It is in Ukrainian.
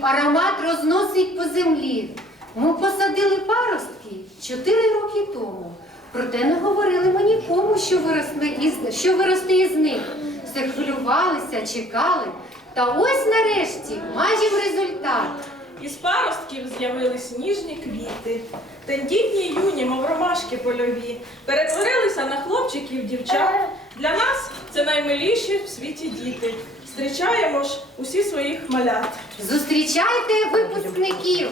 аромат розносить по землі. Ми посадили паростки чотири роки тому. Проте не говорили ми нікому, що виросте із, що виросте із них. Все хвилювалися, чекали. Та ось нарешті маємо результат. Із паростків з'явились ніжні квіти. Тендітні юні, мов ромашки польові, перетворилися на хлопчиків, дівчат. Для нас це наймиліші в світі діти. Зустрічаємо ж усі своїх малят. Зустрічайте випускників!